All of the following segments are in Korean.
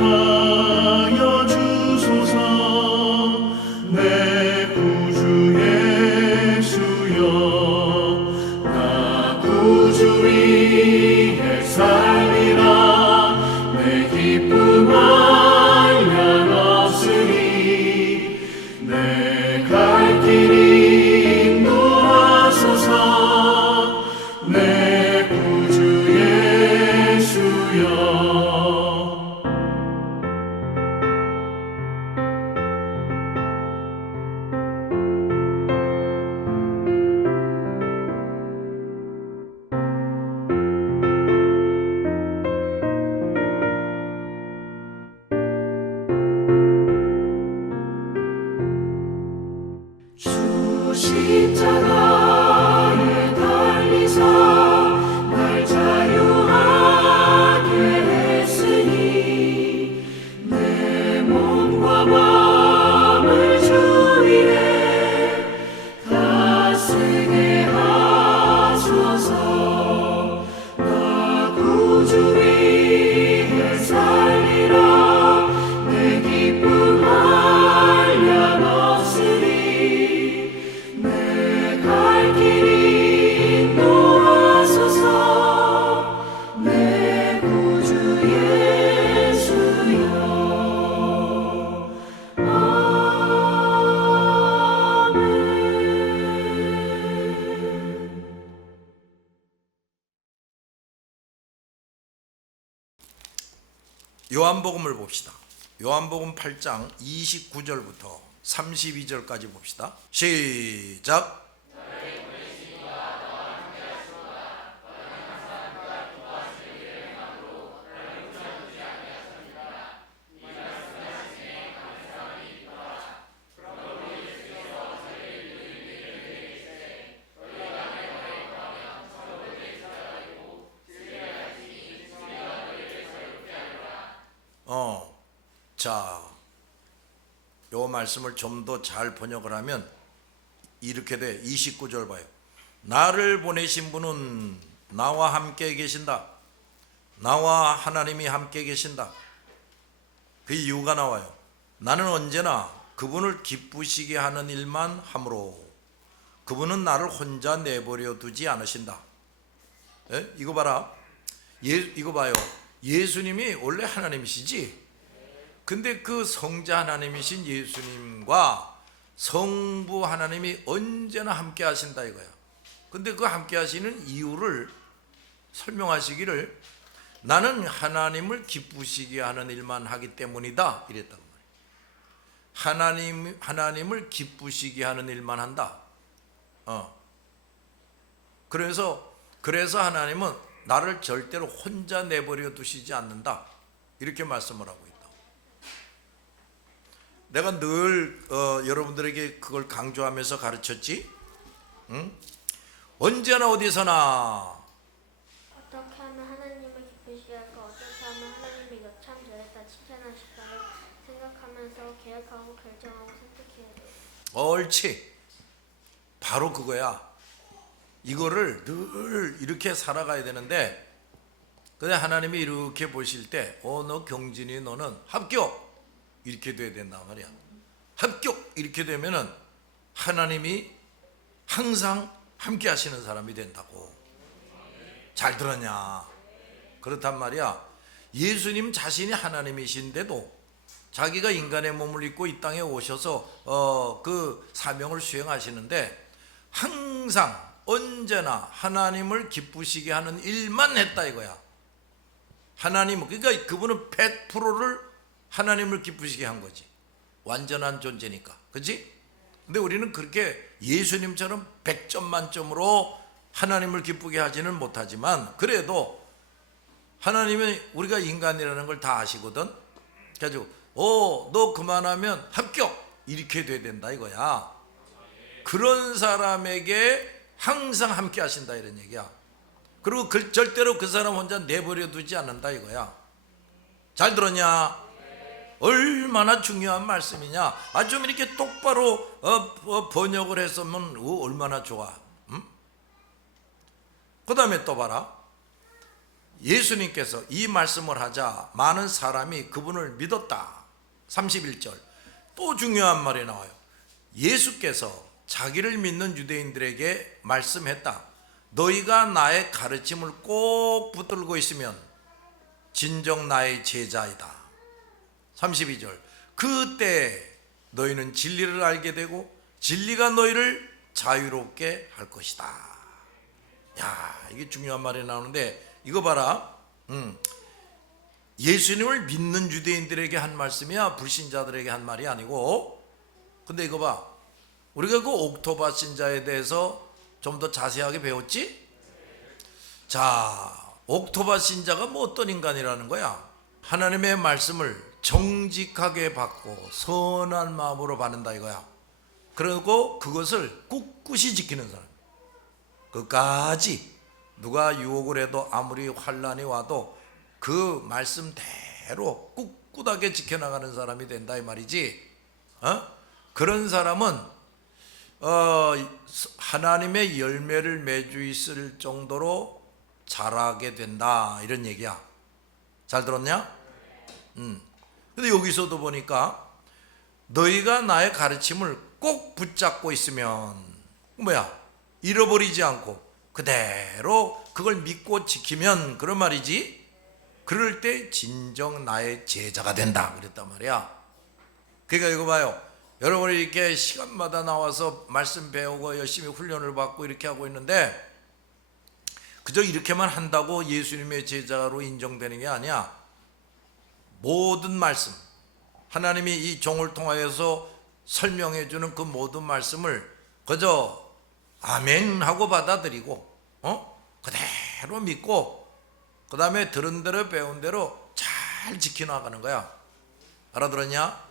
하여 주소서. 내 구주 예수여, 나 구주 위에 살리라. 내 기쁨 한량 없으리. 내 갈 길이 인도하소서. 내 구주 예수여. 주 십자가에 달리사 날 자유하게 했으니 내 몸과 마음을 주 위에 다 쓰게 하소서. 나 구주 위에 살리라. 내 기쁨 한량 없으리. 내 갈 길이 인도하소서. 내 구주 예수여. 아멘. 요한복음을 봅시다. 요한복음 8장 29절부터 32절까지 봅시다. 시작. 자, 요 말씀을 좀 더 잘 번역을 하면 이렇게 돼. 29절 봐요. 나를 보내신 분은 나와 함께 계신다. 나와 하나님이 함께 계신다. 그 이유가 나와요. 나는 언제나 그분을 기쁘시게 하는 일만 함으로 그분은 나를 혼자 내버려 두지 않으신다. 예? 이거 봐라. 이거 봐요. 예수님이 원래 하나님이시지. 근데 그 성자 하나님이신 예수님과 성부 하나님이 언제나 함께 하신다 이거야. 근데 그 함께 하시는 이유를 설명하시기를 나는 하나님을 기쁘시게 하는 일만 하기 때문이다 이랬단 말이야. 하나님을 기쁘시게 하는 일만 한다. 그래서 하나님은 나를 절대로 혼자 내버려 두시지 않는다 이렇게 말씀을 하고 있다. 내가 늘 여러분들에게 그걸 강조하면서 가르쳤지. 응? 언제나 어디서나 어떻게 하면 하나님을 기쁘시게 할까? 어떻게 하면 하나님이 너 참 잘했다 칭찬하실까요? 생각하면서 계획하고 결정하고 선택해야 돼. 옳지. 바로 그거야. 이거를 늘 이렇게 살아가야 되는데, 근데 하나님이 이렇게 보실 때 너 경진이 너는 합격 이렇게 돼야 된단 말이야. 합격 이렇게 되면은 하나님이 항상 함께 하시는 사람이 된다고. 잘 들었냐? 그렇단 말이야. 예수님 자신이 하나님이신데도 자기가 인간의 몸을 입고 이 땅에 오셔서 그 사명을 수행하시는데 항상 언제나 하나님을 기쁘시게 하는 일만 했다 이거야. 그러니까 그분은 100%를 하나님을 기쁘시게 한 거지. 완전한 존재니까. 그렇지? 근데 우리는 그렇게 예수님처럼 100점 만점으로 하나님을 기쁘게 하지는 못하지만 그래도 하나님은 우리가 인간이라는 걸 다 아시거든. 그래가지고 너 그만하면 합격 이렇게 돼야 된다 이거야. 그런 사람에게 항상 함께 하신다 이런 얘기야. 그리고 절대로 그 사람 혼자 내버려 두지 않는다 이거야. 잘 들었냐? 얼마나 중요한 말씀이냐. 좀 이렇게 똑바로 번역을 했으면 얼마나 좋아. 그 다음에 또 봐라. 예수님께서 이 말씀을 하자 많은 사람이 그분을 믿었다. 31절 또 중요한 말이 나와요. 예수께서 자기를 믿는 유대인들에게 말씀했다. 너희가 나의 가르침을 꼭 붙들고 있으면 진정 나의 제자이다. 32절 그때 너희는 진리를 알게 되고 진리가 너희를 자유롭게 할 것이다. 야, 이게 중요한 말이 나오는데 이거 봐라. 예수님을 믿는 유대인들에게 한 말씀이야, 불신자들에게 한 말이 아니고. 근데 이거 봐, 우리가 그 옥토바 신자에 대해서 좀 더 자세하게 배웠지? 자, 옥토바 신자가 뭐 어떤 인간이라는 거야? 하나님의 말씀을 정직하게 받고 선한 마음으로 받는다 이거야. 그리고 그것을 꿋꿋이 지키는 사람, 끝까지 누가 유혹을 해도 아무리 환난이 와도 그 말씀대로 꿋꿋하게 지켜나가는 사람이 된다 이 말이지. 그런 사람은 하나님의 열매를 매주 있을 정도로 자라게 된다 이런 얘기야. 잘 들었냐? 근데 여기서도 보니까 너희가 나의 가르침을 꼭 붙잡고 있으면 뭐야? 잃어버리지 않고 그대로 그걸 믿고 지키면 그런 말이지. 그럴 때 진정 나의 제자가 된다 그랬단 말이야. 그러니까 이거 봐요. 여러분이 이렇게 시간마다 나와서 말씀 배우고 열심히 훈련을 받고 이렇게 하고 있는데 그저 이렇게만 한다고 예수님의 제자로 인정되는 게 아니야. 모든 말씀, 하나님이 이 종을 통하여서 설명해 주는 그 모든 말씀을 그저 아멘 하고 받아들이고 그대로 믿고 그 다음에 들은 대로 배운 대로 잘 지켜나가는 거야. 알아들었냐?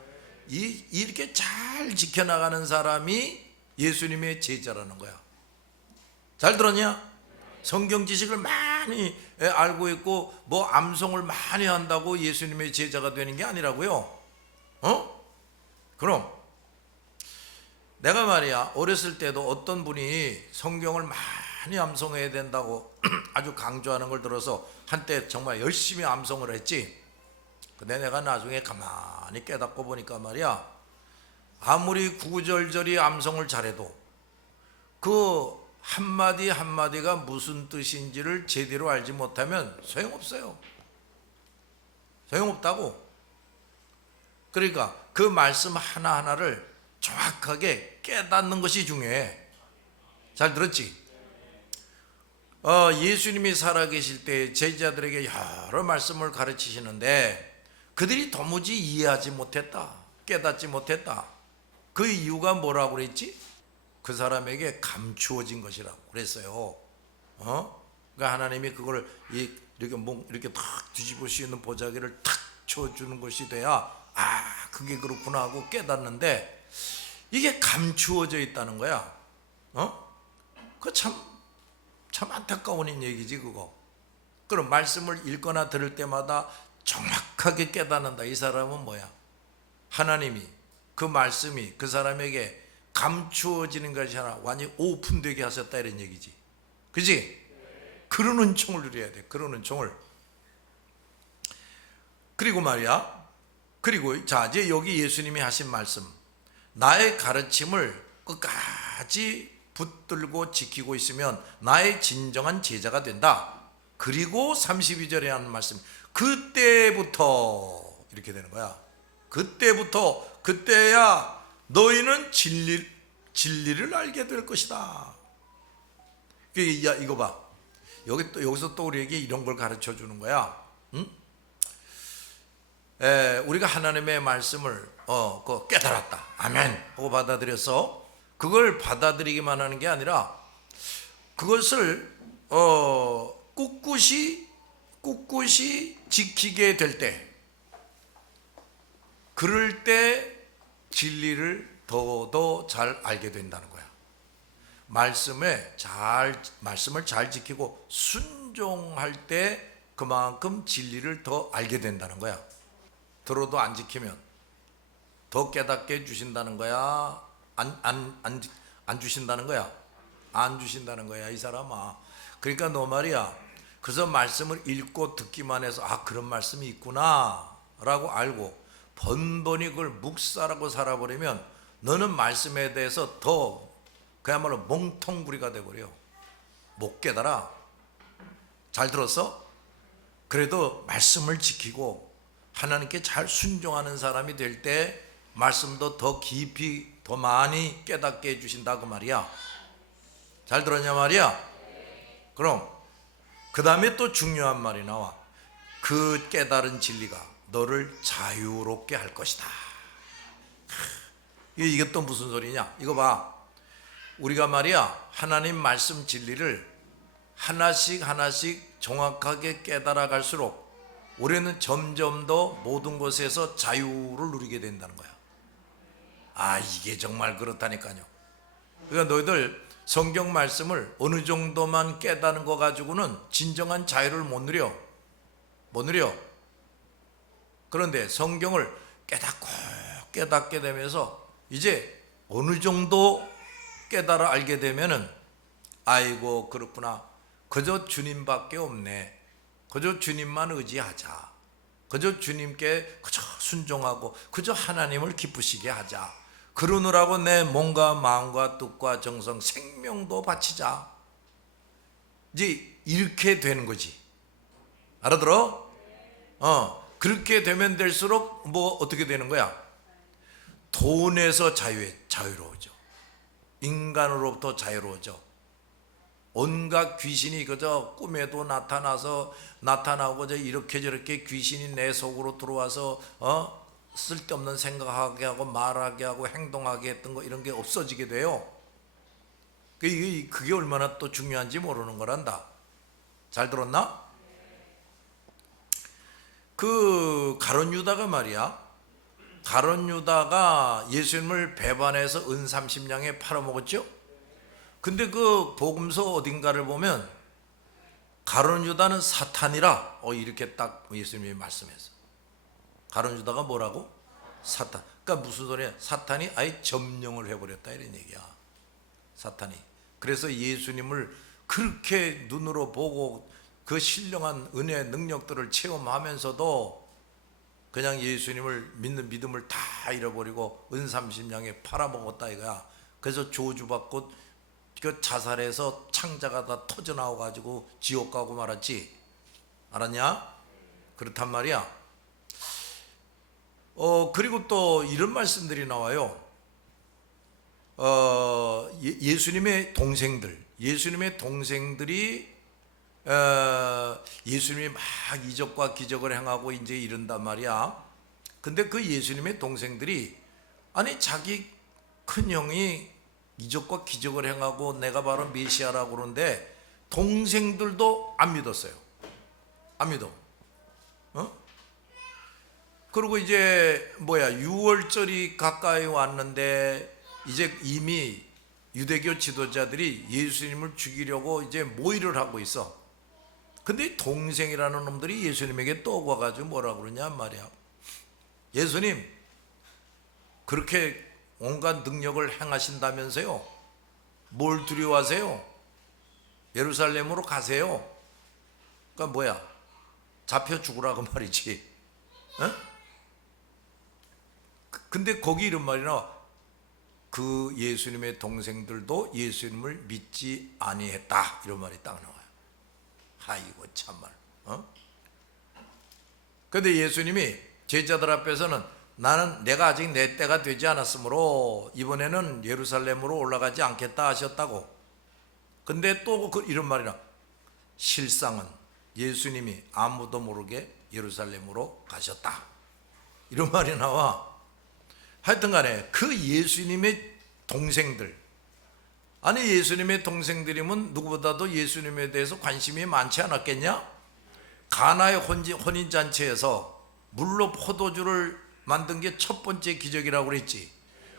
이렇게 잘 지켜나가는 사람이 예수님의 제자라는 거야. 잘 들었냐? 성경 지식을 많이 알고 있고 뭐 암송을 많이 한다고 예수님의 제자가 되는 게 아니라고요. 그럼 내가 말이야 어렸을 때도 어떤 분이 성경을 많이 암송해야 된다고 아주 강조하는 걸 들어서 한때 정말 열심히 암송을 했지. 근데 내가 나중에 가만히 깨닫고 보니까 말이야, 아무리 구구절절히 암송을 잘해도 그 한마디 한마디가 무슨 뜻인지를 제대로 알지 못하면 소용없어요. 소용없다고. 그러니까 그 말씀 하나하나를 정확하게 깨닫는 것이 중요해. 잘 들었지? 예수님이 살아계실 때 제자들에게 여러 말씀을 가르치시는데 그들이 도무지 이해하지 못했다, 깨닫지 못했다. 그 이유가 뭐라고 그랬지? 그 사람에게 감추어진 것이라고 그랬어요. 그러니까 하나님이 그걸 이렇게 탁 뒤집을 수 있는 보자기를 탁 쳐주는 것이 돼야 그게 그렇구나 하고 깨닫는데 이게 감추어져 있다는 거야. 그 참 안타까운 얘기지 그거. 그럼 말씀을 읽거나 들을 때마다 정확하게 깨닫는다. 이 사람은 뭐야? 하나님이 그 말씀이 그 사람에게 감추어지는 것이 아니라 완전히 오픈되게 하셨다 이런 얘기지. 그지? 그런 은총을 누려야 돼. 그런 은총을. 그리고 말이야, 그리고 자 이제 여기 예수님이 하신 말씀, 나의 가르침을 끝까지 붙들고 지키고 있으면 나의 진정한 제자가 된다. 그리고 32절에 하는 말씀, 그때부터 이렇게 되는 거야. 그때야 너희는 진리를 알게 될 것이다. 이거 봐. 여기서 또 우리에게 이런 걸 가르쳐 주는 거야. 우리가 하나님의 말씀을 깨달았다, 아멘 하고 받아들여서 그걸 받아들이기만 하는 게 아니라 그것을 꿋꿋이 지키게 될 때, 그럴 때 진리를 더더 잘 알게 된다는 거야. 말씀을 잘 지키고 순종할 때 그만큼 진리를 더 알게 된다는 거야. 들어도 안 지키면 더 깨닫게 해주신다는 거야? 안 주신다는 거야? 안 주신다는 거야 이 사람아. 그러니까 너 말이야, 그래서 말씀을 읽고 듣기만 해서 아 그런 말씀이 있구나 라고 알고 번번이 그걸 묵살하고 살아버리면 너는 말씀에 대해서 더 그야말로 멍텅구리가 돼버려. 못 깨달아. 잘 들었어? 그래도 말씀을 지키고 하나님께 잘 순종하는 사람이 될 때 말씀도 더 깊이 더 많이 깨닫게 해주신다 그 말이야. 잘 들었냐 말이야. 그럼 그 다음에 또 중요한 말이 나와. 그 깨달은 진리가 너를 자유롭게 할 것이다. 이게 또 무슨 소리냐. 이거 봐. 우리가 말이야 하나님 말씀 진리를 하나씩 정확하게 깨달아 갈수록 우리는 점점 더 모든 것에서 자유를 누리게 된다는 거야. 아 이게 정말 그렇다니까요. 그러니까 너희들 성경 말씀을 어느 정도만 깨닫는 거 가지고는 진정한 자유를 못 누려. 그런데 성경을 깨닫게 되면서 이제 어느 정도 깨달아 알게 되면은 아이고 그렇구나. 그저 주님밖에 없네. 그저 주님만 의지하자. 그저 주님께 그저 순종하고 그저 하나님을 기쁘시게 하자. 그러느라고 내 몸과 마음과 뜻과 정성 생명도 바치자. 이제 이렇게 되는 거지. 알아들어? 그렇게 되면 될수록 뭐 어떻게 되는 거야? 돈에서 자유로워져. 인간으로부터 자유로워져. 온갖 귀신이 그저 꿈에도 나타나고 이렇게 저렇게 귀신이 내 속으로 들어와서 쓸데없는 생각하게 하고 말하게 하고 행동하게 했던 거 이런 게 없어지게 돼요. 그게 얼마나 또 중요한지 모르는 거란다. 잘 들었나? 그 가룟 유다가 말이야. 가룟 유다가 예수님을 배반해서 은 30냥에 팔아먹었죠. 근데 그 복음서 어딘가를 보면 가룟 유다는 사탄이라 이렇게 딱 예수님이 말씀했어. 가룟 유다가 뭐라고? 사탄. 그러니까 무슨 소리야? 사탄이 아예 점령을 해버렸다 이런 얘기야. 사탄이. 그래서 예수님을 그렇게 눈으로 보고 그 신령한 은혜의 능력들을 체험하면서도 그냥 예수님을 믿는 믿음을 다 잃어버리고 은 30냥에 팔아먹었다 이거야. 그래서 저주받고 그 자살해서 창자가 다 터져나와 가지고 지옥 가고 말았지. 알았냐? 그렇단 말이야. 그리고 또 이런 말씀들이 나와요. 예수님의 동생들이 예수님이 막 이적과 기적을 행하고 이제 이런단 말이야. 근데 그 예수님의 동생들이 아니 자기 큰형이 이적과 기적을 행하고 내가 바로 메시아라고 그러는데 동생들도 안 믿었어요. 안 믿어. 그리고 이제 유월절이 가까이 왔는데 이제 이미 유대교 지도자들이 예수님을 죽이려고 이제 모의를 하고 있어. 근데 동생이라는 놈들이 예수님에게 또 와가지고 뭐라 그러냐 말이야. 예수님 그렇게 온갖 능력을 행하신다면서요. 뭘 두려워하세요? 예루살렘으로 가세요. 그러니까 뭐야? 잡혀 죽으라고 말이지. 근데 거기 이런 말이 나와. 그 예수님의 동생들도 예수님을 믿지 아니했다 이런 말이 딱 나와요. 아이고 참말. 근데 예수님이 제자들 앞에서는 나는 내가 아직 내 때가 되지 않았으므로 이번에는 예루살렘으로 올라가지 않겠다 하셨다고. 근데 또 이런 말이라. 실상은 예수님이 아무도 모르게 예루살렘으로 가셨다 이런 말이 나와. 하여튼 간에 그 예수님의 동생들, 아니 예수님의 동생들이면 누구보다도 예수님에 대해서 관심이 많지 않았겠냐? 가나의 혼인잔치에서 물로 포도주를 만든 게 첫 번째 기적이라고 그랬지.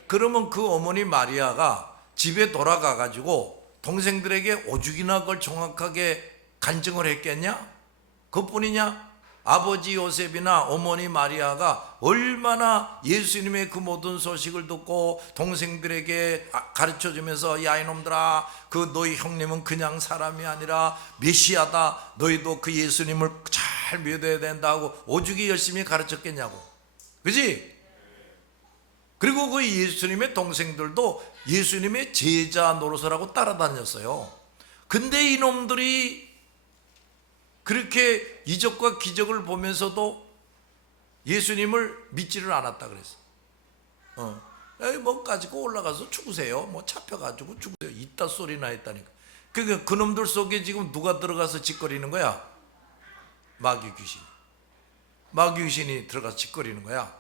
그러면 그 어머니 마리아가 집에 돌아가 가지고 동생들에게 오죽이나 그걸 정확하게 간증을 했겠냐? 그뿐이냐? 아버지 요셉이나 어머니 마리아가 얼마나 예수님의 그 모든 소식을 듣고 동생들에게 가르쳐 주면서 야 이놈들아 그 너희 형님은 그냥 사람이 아니라 메시아다, 너희도 그 예수님을 잘 믿어야 된다고 오죽이 열심히 가르쳤겠냐고, 그지? 그리고 그 예수님의 동생들도 예수님의 제자 노릇을 따라다녔어요. 근데 이놈들이 그렇게 이적과 기적을 보면서도 예수님을 믿지를 않았다 그랬어. 뭐 가지고 올라가서 죽으세요. 뭐 잡혀가지고 죽으세요. 이따 소리나 했다니까. 그러니까 그놈들 속에 지금 누가 들어가서 짓거리는 거야? 마귀 귀신. 마귀 귀신이 들어가서 짓거리는 거야.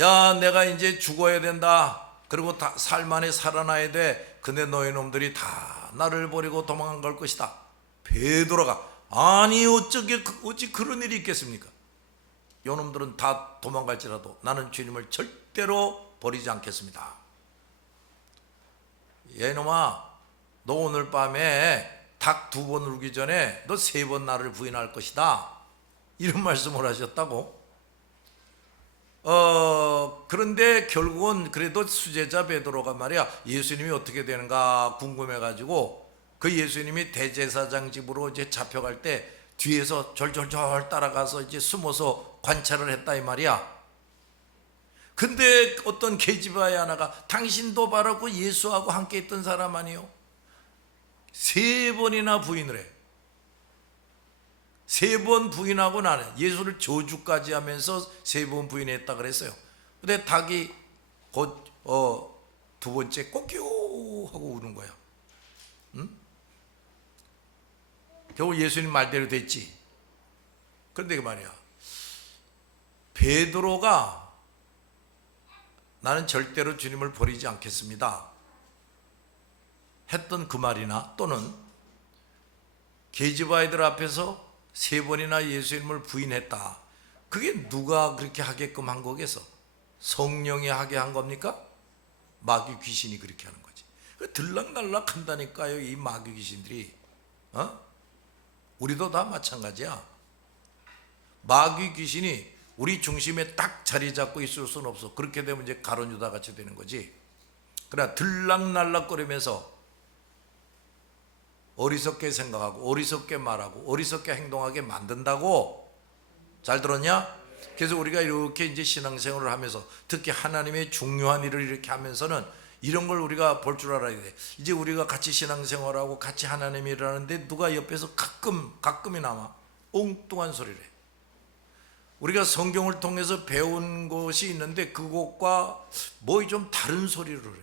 야, 내가 이제 죽어야 된다. 그리고 다 살만에 살아나야 돼. 근데 너희 놈들이 다 나를 버리고 도망갈 것이다. 베드로가 아니 어찌 그런 일이 있겠습니까? 요 놈들은 다 도망갈지라도 나는 주님을 절대로 버리지 않겠습니다. 얘놈아, 너 오늘 밤에 닭 2번 울기 전에 너 3번 나를 부인할 것이다. 이런 말씀을 하셨다고. 그런데 결국은 그래도 수제자 베드로가 말이야 예수님이 어떻게 되는가 궁금해가지고 그 예수님이 대제사장 집으로 이제 잡혀갈 때 뒤에서 졸졸졸 따라가서 이제 숨어서 관찰을 했다 이 말이야. 근데 어떤 계집아이 하나가 당신도 바라고 예수하고 함께 있던 사람 아니요? 3번이나 부인을 해. 3번 부인하고 나는 예수를 저주까지 하면서 3번 부인했다 그랬어요. 근데 닭이 곧 2번째 꼬끼오 하고 우는 거야. 겨우 예수님 말대로 됐지. 그런데 그 말이야, 베드로가 나는 절대로 주님을 버리지 않겠습니다 했던 그 말이나 또는 계집아이들 앞에서 3번이나 예수님을 부인했다, 그게 누가 그렇게 하게끔 한 거겠어? 성령이 하게 한 겁니까? 마귀 귀신이 그렇게 하는 거지. 들락날락 한다니까요 이 마귀 귀신들이. 우리도 다 마찬가지야. 마귀 귀신이 우리 중심에 딱 자리 잡고 있을 수는 없어. 그렇게 되면 이제 가룟 유다 같이 되는 거지. 그러나 들락날락거리면서 어리석게 생각하고 어리석게 말하고 어리석게 행동하게 만든다고. 잘 들었냐? 그래서 우리가 이렇게 이제 신앙생활을 하면서 특히 하나님의 중요한 일을 이렇게 하면서는 이런 걸 우리가 볼 줄 알아야 돼. 이제 우리가 같이 신앙생활하고 같이 하나님 일을 하는데 누가 옆에서 가끔이나마 엉뚱한 소리를 해. 우리가 성경을 통해서 배운 것이 있는데 그것과 뭐 좀 다른 소리를 해.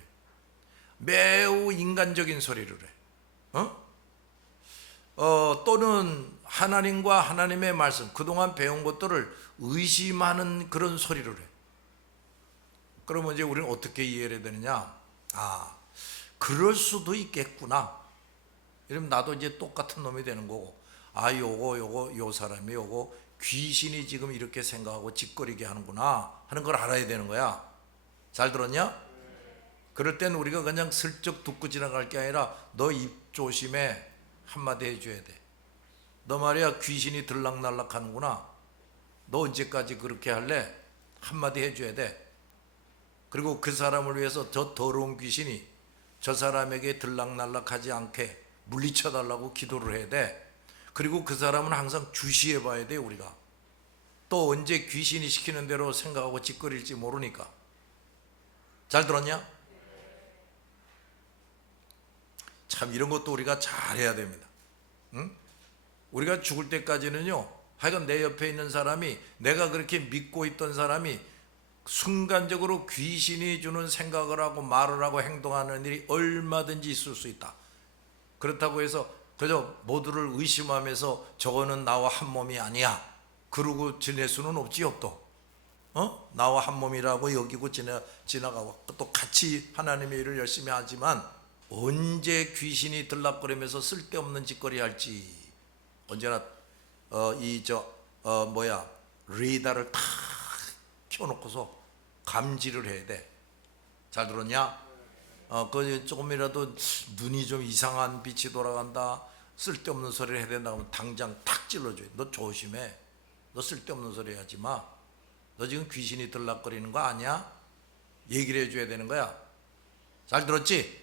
매우 인간적인 소리를 해. 또는 하나님과 하나님의 말씀, 그동안 배운 것들을 의심하는 그런 소리를 해. 그러면 이제 우리는 어떻게 이해를 해야 되느냐? 그럴 수도 있겠구나. 이러면 나도 이제 똑같은 놈이 되는 거고, 요 사람이 요거 귀신이 지금 이렇게 생각하고 짓거리게 하는구나 하는 걸 알아야 되는 거야. 잘 들었냐? 그럴 땐 우리가 그냥 슬쩍 듣고 지나갈 게 아니라 너 입 조심해 한마디 해줘야 돼. 너 말이야 귀신이 들락날락 하는구나. 너 언제까지 그렇게 할래? 한마디 해줘야 돼. 그리고 그 사람을 위해서 저 더러운 귀신이 저 사람에게 들락날락하지 않게 물리쳐달라고 기도를 해야 돼. 그리고 그 사람은 항상 주시해 봐야 돼. 우리가 또 언제 귀신이 시키는 대로 생각하고 짓거릴지 모르니까. 잘 들었냐? 참 이런 것도 우리가 잘해야 됩니다. 응? 우리가 죽을 때까지는요, 하여간 내 옆에 있는 사람이, 내가 그렇게 믿고 있던 사람이 순간적으로 귀신이 주는 생각을 하고 말을 하고 행동하는 일이 얼마든지 있을 수 있다. 그렇다고 해서 그저 모두를 의심하면서 저거는 나와 한 몸이 아니야 그러고 지낼 수는 없지요. 또 나와 한 몸이라고 여기고 지나가고 또 같이 하나님의 일을 열심히 하지만 언제 귀신이 들락거리면서 쓸데없는 짓거리 할지 언제나 레이더를 탁 켜놓고서 감지를 해야 돼. 잘 들었냐? 그 조금이라도 눈이 좀 이상한 빛이 돌아간다, 쓸데없는 소리를 해야 된다고 하면 당장 탁 찔러줘요. 너 조심해. 너 쓸데없는 소리 하지 마. 너 지금 귀신이 들락거리는 거 아니야? 얘기를 해줘야 되는 거야. 잘 들었지?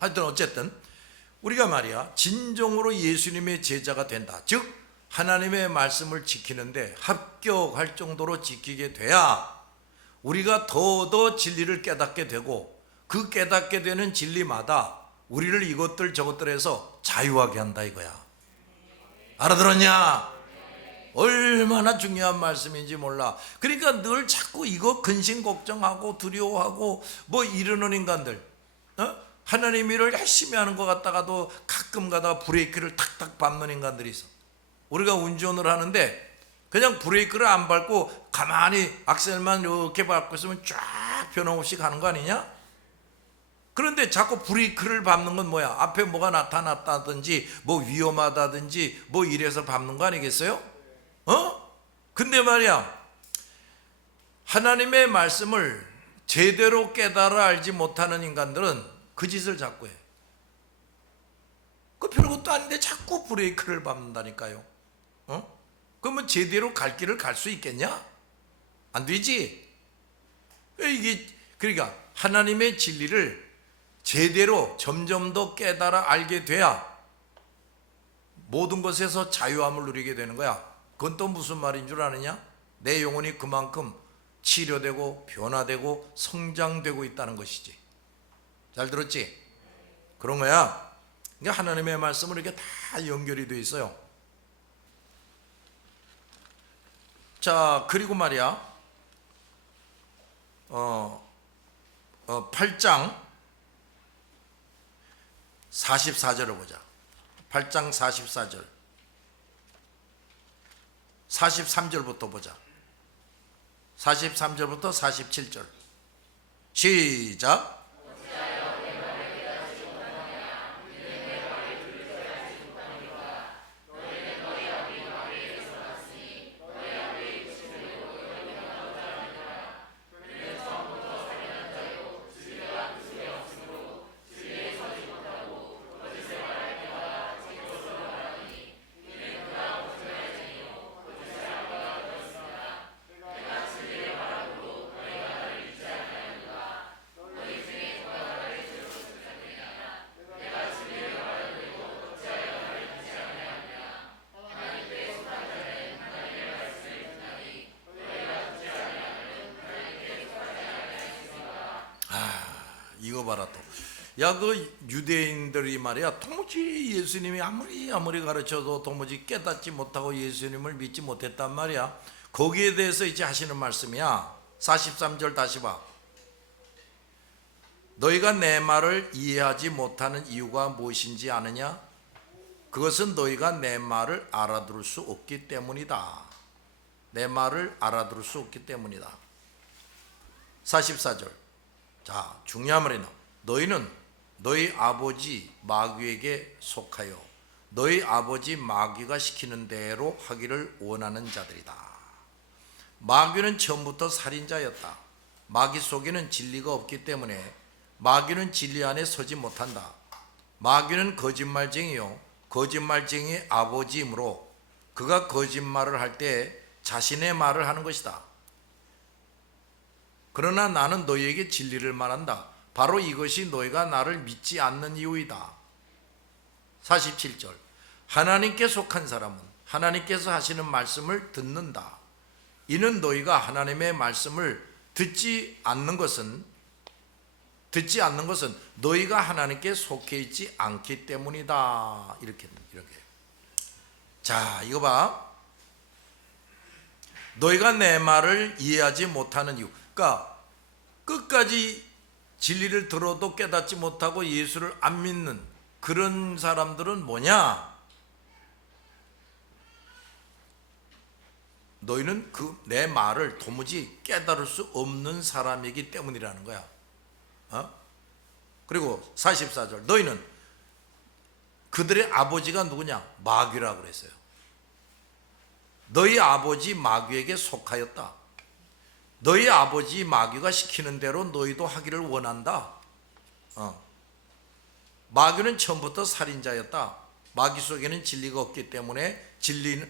하여튼 어쨌든 우리가 말이야 진정으로 예수님의 제자가 된다. 즉 하나님의 말씀을 지키는데 합격할 정도로 지키게 돼야 우리가 더더 진리를 깨닫게 되고 그 깨닫게 되는 진리마다 우리를 이것들 저것들에서 자유하게 한다 이거야. 알아들었냐? 얼마나 중요한 말씀인지 몰라. 그러니까 늘 자꾸 이거 근심 걱정하고 두려워하고 뭐 이러는 인간들, 하나님 일을 열심히 하는 것 같다가도 가끔 가다가 브레이크를 탁탁 밟는 인간들이 있어. 우리가 운전을 하는데 그냥 브레이크를 안 밟고 가만히 악셀만 이렇게 밟고 있으면 쫙 변함없이 가는 거 아니냐? 그런데 자꾸 브레이크를 밟는 건 뭐야? 앞에 뭐가 나타났다든지 뭐 위험하다든지 뭐 이래서 밟는 거 아니겠어요? 근데 말이야 하나님의 말씀을 제대로 깨달아 알지 못하는 인간들은 그 짓을 자꾸 해. 그 별것도 아닌데 자꾸 브레이크를 밟는다니까요. 그러면 제대로 갈 길을 갈 수 있겠냐? 안 되지. 이게 그러니까 하나님의 진리를 제대로 점점 더 깨달아 알게 돼야 모든 것에서 자유함을 누리게 되는 거야. 그건 또 무슨 말인 줄 아느냐? 내 영혼이 그만큼 치료되고 변화되고 성장되고 있다는 것이지. 잘 들었지? 그런 거야. 그러니까 하나님의 말씀은 이렇게 다 연결이 돼 있어요. 자, 그리고 말이야 8장 44절을 보자. 8장 44절 43절부터 보자. 43절부터 47절 시작. 이거 봐라 또. 야, 그 유대인들이 말이야 도무지 예수님이 아무리 가르쳐도 도무지 깨닫지 못하고 예수님을 믿지 못했단 말이야. 거기에 대해서 이제 하시는 말씀이야. 43절 다시 봐. 너희가 내 말을 이해하지 못하는 이유가 무엇인지 아느냐? 그것은 너희가 내 말을 알아들을 수 없기 때문이다. 내 말을 알아들을 수 없기 때문이다. 44절. 자, 중요한 말이나 너희는 너희 아버지 마귀에게 속하여 너희 아버지 마귀가 시키는 대로 하기를 원하는 자들이다. 마귀는 처음부터 살인자였다. 마귀 속에는 진리가 없기 때문에 마귀는 진리 안에 서지 못한다. 마귀는 거짓말쟁이요 거짓말쟁이의 아버지이므로 그가 거짓말을 할 때 자신의 말을 하는 것이다. 그러나 나는 너희에게 진리를 말한다. 바로 이것이 너희가 나를 믿지 않는 이유이다. 47절. 하나님께 속한 사람은 하나님께서 하시는 말씀을 듣는다. 이는 너희가 하나님의 말씀을 듣지 않는 것은 너희가 하나님께 속해 있지 않기 때문이다. 이렇게. 자, 이거 봐. 너희가 내 말을 이해하지 못하는 이유. 그러니까 끝까지 진리를 들어도 깨닫지 못하고 예수를 안 믿는 그런 사람들은 뭐냐? 너희는 내 말을 도무지 깨달을 수 없는 사람이기 때문이라는 거야. 그리고 44절. 너희는 그들의 아버지가 누구냐? 마귀라고 그랬어요. 너희 아버지 마귀에게 속하였다. 너희 아버지 마귀가 시키는 대로 너희도 하기를 원한다. 마귀는 처음부터 살인자였다. 마귀 속에는 진리가 없기 때문에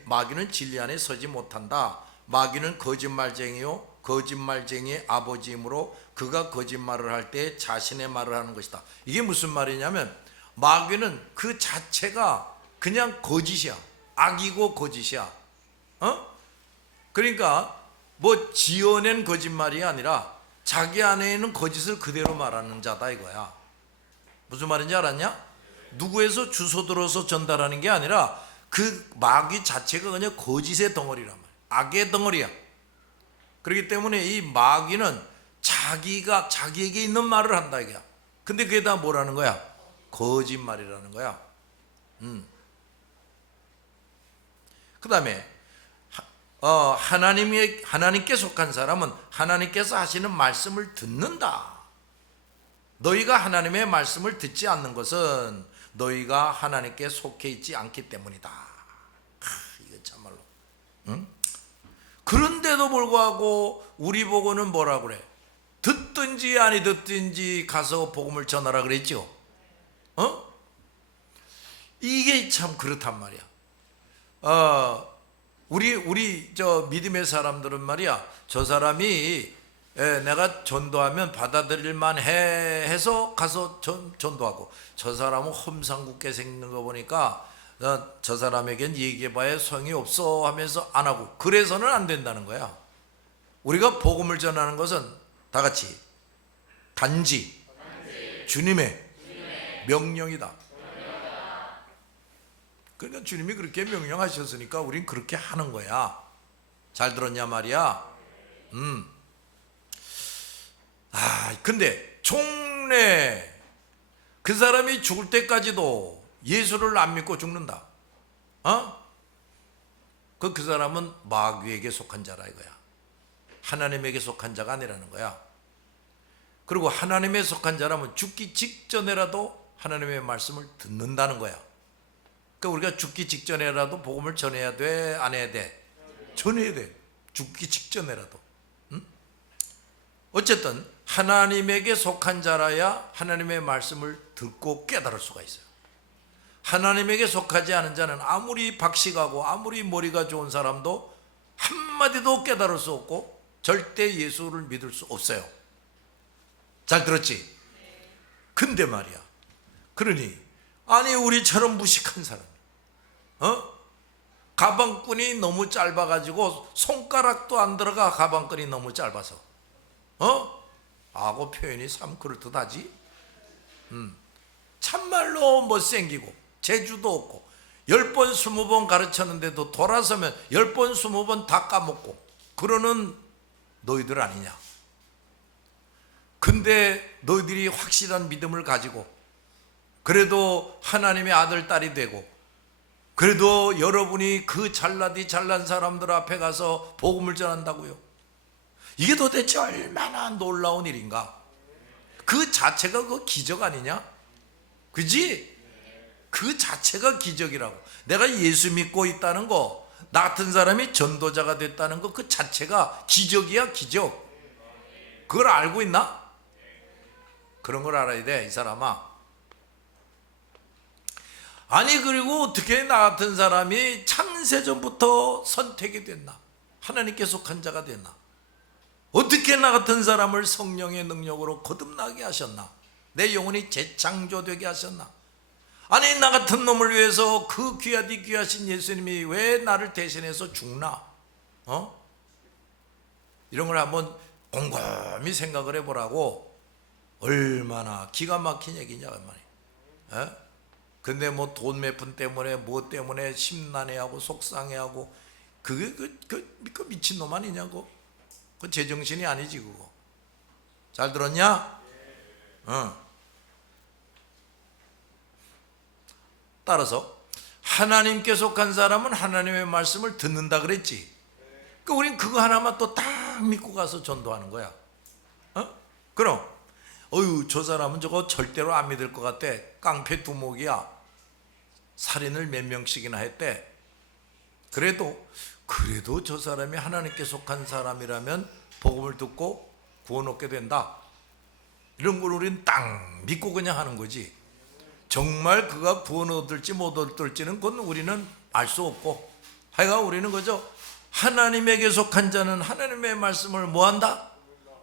마귀는 진리 안에 서지 못한다. 마귀는 거짓말쟁이요 거짓말쟁이의 아버지이므로 그가 거짓말을 할 때 자신의 말을 하는 것이다. 이게 무슨 말이냐면 마귀는 그 자체가 그냥 거짓이야. 악이고 거짓이야. 그러니까 뭐 지어낸 거짓말이 아니라 자기 안에 있는 거짓을 그대로 말하는 자다 이거야. 무슨 말인지 알았냐? 누구에서 주워 들어서 전달하는 게 아니라 그 마귀 자체가 그냥 거짓의 덩어리란 말이야. 악의 덩어리야. 그렇기 때문에 이 마귀는 자기에게 있는 말을 한다 이거야. 근데 그게 다 뭐라는 거야? 거짓말이라는 거야. 그 다음에 하나님께 속한 사람은 하나님께서 하시는 말씀을 듣는다. 너희가 하나님의 말씀을 듣지 않는 것은 너희가 하나님께 속해 있지 않기 때문이다. 이거 참말로. 그런데도 불구하고 우리 보고는 뭐라 그래? 듣든지 아니 듣든지 가서 복음을 전하라 그랬죠. 이게 참 그렇단 말이야. 우리 저 믿음의 사람들은 말이야, 저 사람이 내가 전도하면 받아들일만 해서 가서 전도하고, 저 사람은 험상궂게 생긴 거 보니까 저 사람에겐 얘기해봐야 소용이 없어 하면서 안 하고, 그래서는 안 된다는 거야. 우리가 복음을 전하는 것은 다 같이 단지 주님의 명령이다. 그러니까 주님이 그렇게 명령하셨으니까 우린 그렇게 하는 거야. 잘 들었냐 말이야. 근데 종래 그 사람이 죽을 때까지도 예수를 안 믿고 죽는다. 그 사람은 마귀에게 속한 자라 이거야. 하나님에게 속한 자가 아니라는 거야. 그리고 하나님에 속한 자라면 죽기 직전에라도 하나님의 말씀을 듣는다는 거야. 그러니까 우리가 죽기 직전에라도 복음을 전해야 돼, 안 해야 돼? 전해야 돼. 죽기 직전에라도. 어쨌든 하나님에게 속한 자라야 하나님의 말씀을 듣고 깨달을 수가 있어요. 하나님에게 속하지 않은 자는 아무리 박식하고 아무리 머리가 좋은 사람도 한마디도 깨달을 수 없고 절대 예수를 믿을 수 없어요. 잘 들었지? 근데 말이야, 그러니 아니 우리처럼 무식한 사람, 가방끈이 너무 짧아가지고 손가락도 안 들어가. 가방끈이 너무 짧아서 하고 표현이 참 그럴듯하지. 참말로 못생기고 재주도 없고 10번 20번 가르쳤는데도 돌아서면 10번 20번 다 까먹고 그러는 너희들 아니냐. 근데 너희들이 확실한 믿음을 가지고 그래도 하나님의 아들 딸이 되고, 그래도 여러분이 그 잘난 사람들 앞에 가서 복음을 전한다고요. 이게 도대체 얼마나 놀라운 일인가. 그 자체가 그 기적 아니냐? 그지? 그 자체가 기적이라고. 내가 예수 믿고 있다는 거, 나 같은 사람이 전도자가 됐다는 거, 그 자체가 기적이야, 기적. 그걸 알고 있나? 그런 걸 알아야 돼, 이 사람아. 아니 그리고 어떻게 나 같은 사람이 창세전부터 선택이 됐나? 하나님께 속한 자가 됐나? 어떻게 나 같은 사람을 성령의 능력으로 거듭나게 하셨나? 내 영혼이 재창조되게 하셨나? 아니 나 같은 놈을 위해서 그 귀하디 귀하신 예수님이 왜 나를 대신해서 죽나? 이런 걸 한번 곰곰이 생각을 해보라고. 얼마나 기가 막힌 얘기냐 그 말이야. 근데 뭐 돈 몇 푼 때문에 뭐 때문에 심란해하고 속상해하고 그게 그 미친놈 아니냐고. 그 제정신이 아니지 그거. 잘 들었냐? 따라서 하나님께 속한 사람은 하나님의 말씀을 듣는다 그랬지. 그러니까 우린 그거 하나만 또 딱 믿고 가서 전도하는 거야. 그럼 저 사람은 저거 절대로 안 믿을 것 같아. 깡패 두목이야. 살인을 몇 명씩이나 했대. 그래도 저 사람이 하나님께 속한 사람이라면 복음을 듣고 구원 얻게 된다. 이런 걸 우리는 딱 믿고 그냥 하는 거지. 정말 그가 구원 얻을지 못 얻을지는 그건 우리는 알 수 없고, 하여간 우리는 그죠, 하나님에게 속한 자는 하나님의 말씀을 뭐한다?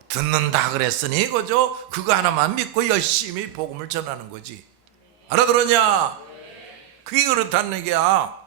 듣는다 그랬으니 그죠, 그거 하나만 믿고 열심히 복음을 전하는 거지. 알아들었냐? 그게 그렇다는 얘기야.